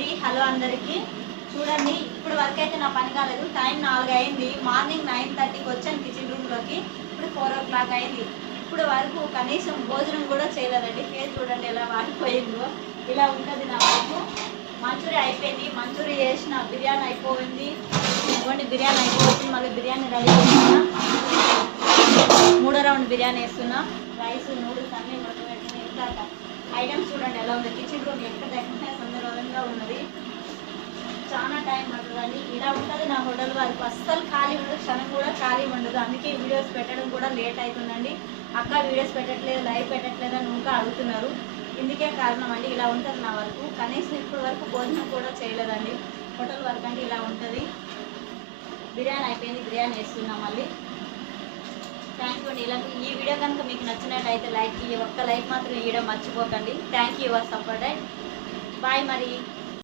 అండి, హలో అందరికీ. చూడండి, ఇప్పుడు వరకు అయితే నా పని కాలేదు. టైం 4 అయింది. మార్నింగ్ 9:30కి వచ్చాను కిచెన్ రూమ్లోకి. ఇప్పుడు 4 o'clock అయింది. ఇప్పుడు వరకు కనీసం భోజనం కూడా చేయలేదండి. ఫేస్ చూడండి ఎలా వాడిపోయిందో. ఇలా ఉంటుంది నా వరకు. మంచూరియా అయిపోయింది, మంచూరియా చేసిన, బిర్యానీ అయిపోయింది. ఇవ్వండి బిర్యానీ అయిపోతుంది. మళ్ళీ బిర్యానీ రెడీ చేస్తున్నా. 3వ రౌండ్ బిర్యానీ వేస్తున్నా. రైస్, నూడిల్స్ అన్నీ ఉడకబెట్టిన ఇంకా ఐటమ్స్ చూడండి ఎలా ఉంది. కిచెన్ రూమ్ ఎక్కడ ఎక్కడ సందర్భంగా ఉన్నది. చాలా టైం పడుతుందండి. ఇలా ఉంటుంది నా హోటల్ వరకు. అస్సలు ఖాళీ ఉండదు, క్షణం కూడా ఖాళీ ఉండదు. అందుకే వీడియోస్ పెట్టడం కూడా లేట్ అవుతుందండి. అక్క వీడియోస్ పెట్టట్లేదు, లైవ్ పెట్టట్లేదు అని ఇంకా అడుగుతున్నారు. ఇందుకే కారణం అండి. ఇలా ఉంటుంది నా వరకు. కనీసం ఇప్పటి వరకు భోజనం కూడా చేయలేదండి. హోటల్ వర్క్ అంటే ఇలా ఉంటుంది. బిర్యానీ అయిపోయింది, బిర్యానీ వేస్తున్నాం మళ్ళీ. థ్యాంక్ యూ అండి. ఇలా ఈ వీడియో కనుక మీకు నచ్చినట్టయితే ఒక్క లైక్ మాత్రం ఇవ్వడం మర్చిపోకండి. Thank you your support. Bye మరి.